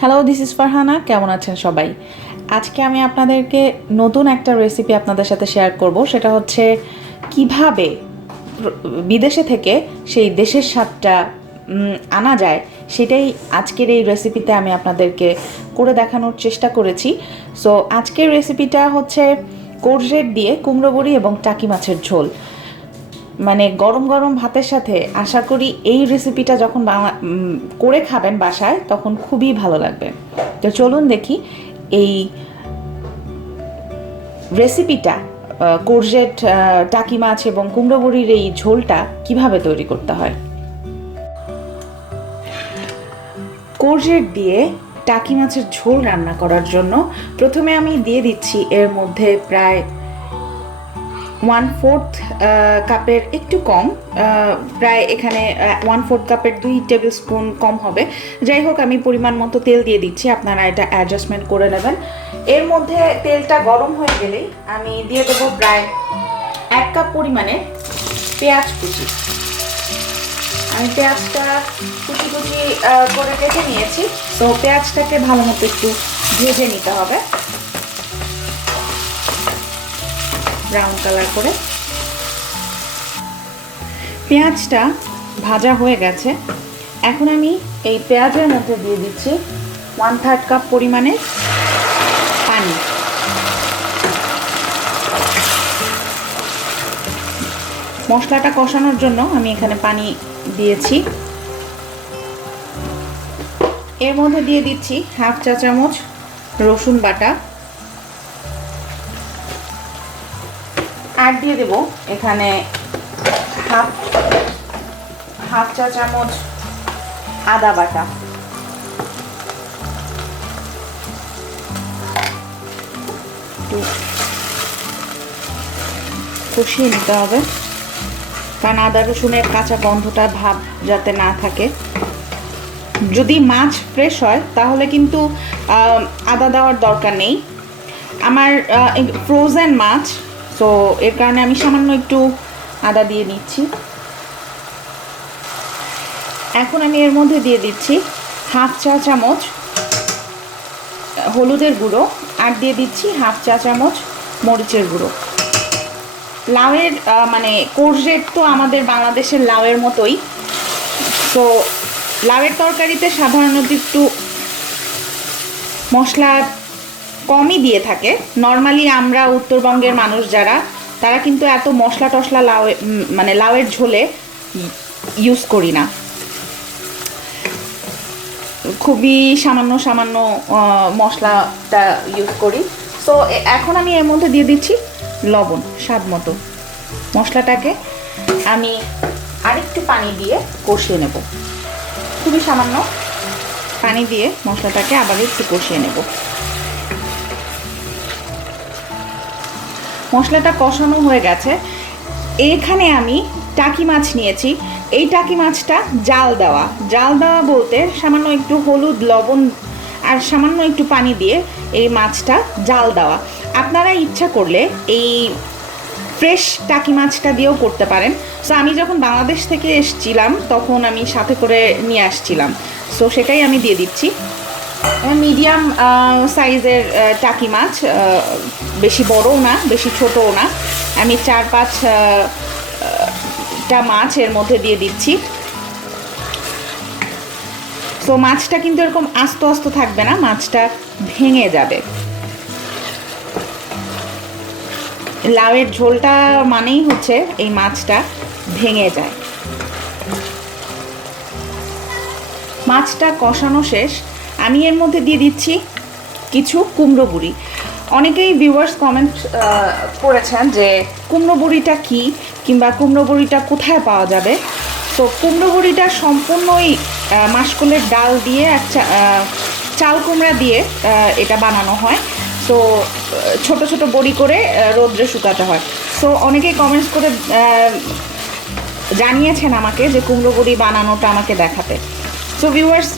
Hello this is Farhana কেমন আছেন সবাই? আজকে আমি আপনাদেরকে নতুন একটা রেসিপি আপনাদের সাথে শেয়ার করব। সেটা হচ্ছে কীভাবে বিদেশে থেকে সেই দেশের স্বাদটা আনা যায়, সেটাই আজকের এই রেসিপিতে আমি আপনাদেরকে করে দেখানোর চেষ্টা করেছি। সো আজকের রেসিপিটা হচ্ছে কোরজেট দিয়ে কুমড়ো বড়ি এবং টাকি মাছের ঝোল। মানে গরম গরম ভাতের সাথে আশা করি এই রেসিপিটা যখন করে খাবেন বাসায়, তখন খুবই ভালো লাগবে। তো চলুন দেখি এই রেসিপিটা কোরজেট টাকি মাছ এবং কুমড়ো বড়ির এই ঝোলটা কীভাবে তৈরি করতে হয়। কোরজেট দিয়ে টাকি মাছের ঝোল রান্না করার জন্য প্রথমে আমি দিয়ে দিচ্ছি এর মধ্যে প্রায় ওয়ান ফোর্থ কাপের একটু কম প্রায় এখানে ওয়ান ফোর্থ কাপের দুই টেবিল স্পুন কম হবে। যাই হোক, আমি পরিমাণ মতো তেল দিয়ে দিচ্ছি, আপনারা এটা অ্যাডজাস্টমেন্ট করে নেবেন। এর মধ্যে তেলটা গরম হয়ে গেলেই আমি দিয়ে দেবো প্রায় এক কাপ পরিমাণে পেঁয়াজ কুচি। আমি পেঁয়াজটা কুচি কুচি করে কেটে নিয়েছি। তো পেঁয়াজটাকে ভালো মতো একটু ভেজে নিতে হবে। ব্রাউন কালার করে। পেঁয়াজটা ভাজা হয়ে গেছে। এখন আমি এই পেঁয়াজের মধ্যে দিয়ে দিচ্ছি ওয়ান থার্ড কাপ পরিমাণে পানি। মশলাটা কষানোর জন্য আমি এখানে পানি দিয়েছি। এর মধ্যে দিয়ে দিচ্ছি হাফ চা চামচ রসুন বাটা। আর দিয়ে দেব। এখানে হাফ হাফ চা চামচ আদা বাটা। কষিয়ে নিতে হবে। কারণ আদা রসুনের কাঁচা গন্ধটা ভাব যাতে না থাকে। যদি মাছ ফ্রেশ হয়, তাহলে কিন্তু আদা দেওয়ার দরকার নেই। আমার ফ্রোজেন মাছ তো এর কারণে আমি সামান্য একটু আদা দিয়ে নিচ্ছি এখন আমি এর মধ্যে দিয়ে দিচ্ছি হাফ চা চামচ হলুদের গুঁড়ো আর দিয়ে দিচ্ছি হাফ চা চামচ মরিচের গুঁড়ো। লাউয়ের মানে কোর্জেট তো আমাদের বাংলাদেশের লাউয়ের মতোই। তো লাউয়ের তরকারিতে সাধারণত একটু মশলা কমই দিয়ে থাকে। নর্মালি আমরা উত্তরবঙ্গের মানুষ যারা, তারা কিন্তু এত মশলা টশলা লাউ মানে লাউয়ের ঝোলে ইউজ করি না। খুবই সামান্য সামান্য মশলাটা ইউজ করি। সো এখন আমি এর মধ্যে দিয়ে দিচ্ছি লবণ, স্বাদ মতো। মশলাটাকে আমি আরেকটু পানি দিয়ে কষিয়ে নেব। খুবই সামান্য পানি দিয়ে মশলাটাকে আবার একটু কষিয়ে নেব। মশলাটা কষানো হয়ে গেছে। এখানে আমি টাকি মাছ নিয়েছি। এই টাকি মাছটা জাল দেওয়া। জাল দেওয়া বলতে সামান্য একটু হলুদ, লবণ আর সামান্য একটু পানি দিয়ে এই মাছটা জাল দেওয়া। আপনারা ইচ্ছা করলে এই ফ্রেশ টাকি মাছটা দিয়েও করতে পারেন। সো আমি যখন বাংলাদেশ থেকে এসছিলাম, তখন আমি সাথে করে নিয়ে আসছিলাম। সো সেটাই আমি দিয়ে দিচ্ছি। মিডিয়াম সাইজের টাকি মাছ বেশি বড়ও না, বেশি ছোটও না। আমি চার পাঁচ টা মাছ এর মধ্যে দিয়ে দিচ্ছি। তো মাছটা কিন্তু এরকম আস্ত আস্ত থাকবে না, মাছটা ভেঙে যাবে। লাউয়ের ঝোলটা মানেই হচ্ছে এই মাছটা ভেঙে যায়। মাছটা কষানো শেষ। আমি এর মধ্যে দিয়ে দিচ্ছি কিছু কুমড়ো বুড়ি। অনেকেই ভিউয়ার্স কমেন্ট করেছেন যে কুমড়ো বুড়িটা কী কিংবা কুমড়ো বুড়িটা কোথায় পাওয়া যাবে? তো কুমড়ো বুড়িটা সম্পূর্ণই মাসকলের ডাল দিয়ে এক চাল কুমড়া দিয়ে এটা বানানো হয়। তো ছোট ছোট বড়ি করে রোদ্রে শুকাতে হয়। তো অনেকেই কমেন্টস করে জানিয়েছেন আমাকে যে কুমড়ো বড়ি বানানোটা আমাকে দেখাতে। সো ভিউয়ার্স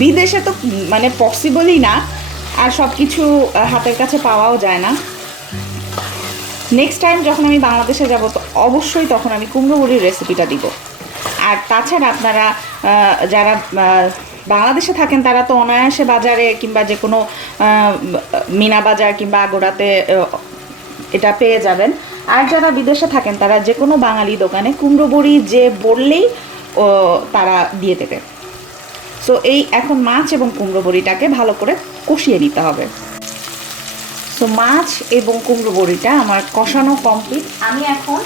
বিদেশে তো মানে পসিবলই না। আর সব কিছু হাতের কাছে পাওয়াও যায় না। নেক্সট টাইম যখন আমি বাংলাদেশে যাব, তো অবশ্যই তখন আমি কুমড়ো বড়ির রেসিপিটা দিব। আর তাছাড়া আপনারা যারা বাংলাদেশে থাকেন, তারা তো অনায়াসে বাজারে কিংবা যে কোনো মিনা বাজার কিংবা আগোড়াতে এটা পেয়ে যাবেন। আর যারা বিদেশে থাকেন, তারা যে কোনো বাঙালি দোকানে কুমড়ো বড়ি যে বললেই তারা দিয়ে দেবে। সো এই এখন মাছ এবং কুমড়ো বড়িটাকে ভালো করে কষিয়ে নিতে হবে। সো মাছ এবং কুমড়ো বড়িটা আমার কষানো কমপ্লিট আমি এখন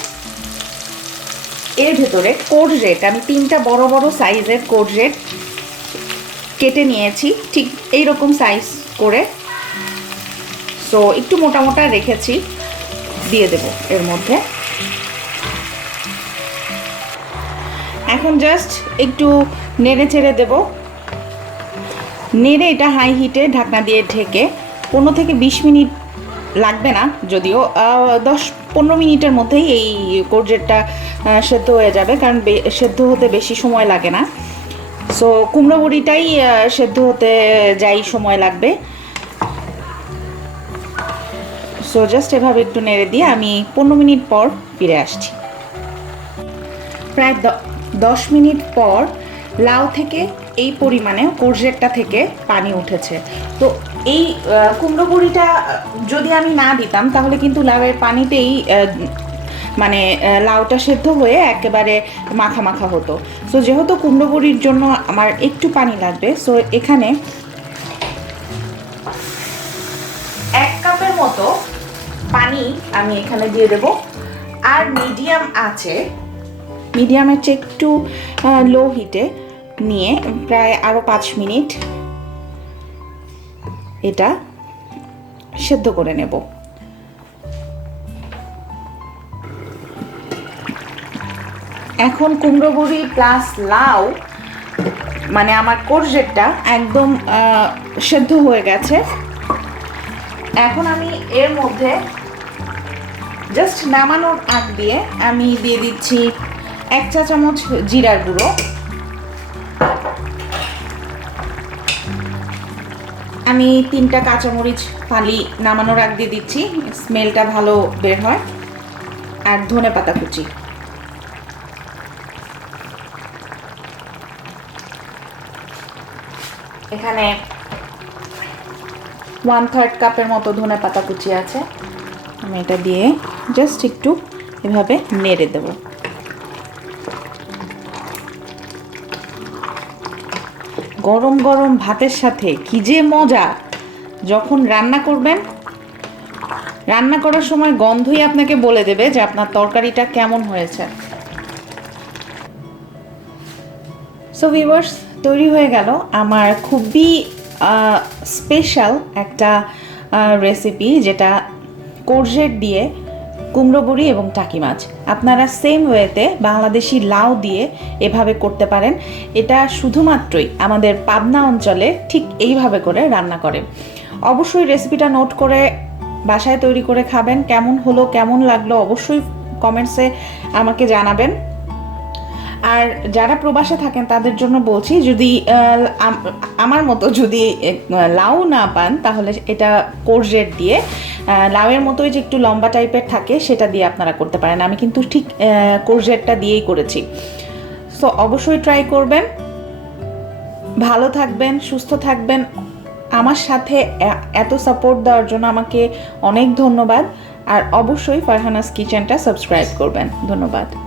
এর ভেতরে কোড রেট আমি তিনটা বড় বড় সাইজের কোড রেট কেটে নিয়েছি, ঠিক এই রকম সাইজ করে। সো একটু মোটা মোটা রেখেছি, দিয়ে দেব এর মধ্যে। এখন জাস্ট একটু নেড়ে চেড়ে দেব। নেড়ে এটা হাই হিটে ঢাকনা দিয়ে ঢেকে পনেরো থেকে বিশ মিনিট লাগবে না যদিও দশ পনেরো মিনিটের মধ্যেই এই কোর্জেটটা সেদ্ধ হয়ে যাবে কারণ সেদ্ধ হতে বেশি সময় লাগে না। সো কুমড়ো বড়িটাই সেদ্ধ হতে যাই সময় লাগবে। সো জাস্ট এভাবে একটু নেড়ে দিয়ে আমি পনেরো মিনিট পর ফিরে আসছি। প্রায় দশ মিনিট পর লাউ থেকে এই পরিমাণে কোর্জেটটা থেকে পানি উঠেছে। তো এই কুমড়ো বড়িটা যদি আমি না দিতাম, তাহলে কিন্তু লাউয়ের পানিতেই মানে লাউটা সেদ্ধ হয়ে একেবারে মাখা মাখা হতো। সো যেহেতু কুমড়ো বড়ির জন্য আমার একটু পানি লাগবে সো এখানে এক কাপের মতো পানি আমি এখানে দিয়ে দেব। আর মিডিয়াম আছে, মিডিয়ামের চেয়ে একটু লো হিটে নিয়ে প্রায় আরও পাঁচ মিনিট এটা সেদ্ধ করে নেব। এখন কুমড়ো বড়ি প্লাস লাউ মানে আমার কোরজেটটা একদম সেদ্ধ হয়ে গেছে। এখন আমি এর মধ্যে জাস্ট নামানোর আগ দিয়ে আমি দিয়ে দিচ্ছি এক চা চামচ জিরার গুঁড়ো। আমি তিনটা কাঁচামরিচ ফালি নামানোর আগ দিয়ে দিচ্ছি, স্মেলটা ভালো বের হয়। আর ধনে পাতা কুচি। এখানে ওয়ান থার্ড কাপের মতো ধনে পাতা কুচি আছে। আমি এটা দিয়ে জাস্ট একটু এভাবে নেড়ে দেব। গরম গরম ভাতের সাথে কি যে মজা। যখন রান্না করবেন, রান্না করার সময় গন্ধই আপনাকে বলে দেবে যে আপনার তরকারিটা কেমন হয়েছে। সো ভিউয়ার্স তৈরি হয়ে গেল আমার খুবই স্পেশাল একটা রেসিপি যেটা কোরজেট দিয়ে কুমড়ো বড়ি এবং টাকি মাছ। আপনারা সেম ওয়েতে বাংলাদেশি লাউ দিয়ে এভাবে করতে পারেন। এটা শুধুমাত্রই আমাদের পাবনা অঞ্চলে ঠিক এইভাবে করে রান্না করে। অবশ্যই রেসিপিটা নোট করে বাসায় তৈরি করে খাবেন। কেমন হলো, কেমন লাগল অবশ্যই কমেন্টসে আমাকে জানাবেন। আর যারা প্রবাসে থাকেন, তাদের জন্য বলছি, যদি আমার মতো যদি লাউ না পান, তাহলে এটা কোরজেট দিয়ে লাউয়ের মতোই যে একটু লম্বা টাইপের থাকে, সেটা দিয়ে আপনারা করতে পারেন। আমি কিন্তু ঠিক কোর্জেটটা দিয়েই করেছি। সো অবশ্যই ট্রাই করবেন। ভালো থাকবেন, সুস্থ থাকবেন। আমার সাথে এত সাপোর্ট দেওয়ার জন্য আমাকে অনেক ধন্যবাদ। আর অবশ্যই ফারহানাস কিচেনটা সাবস্ক্রাইব করবেন। ধন্যবাদ।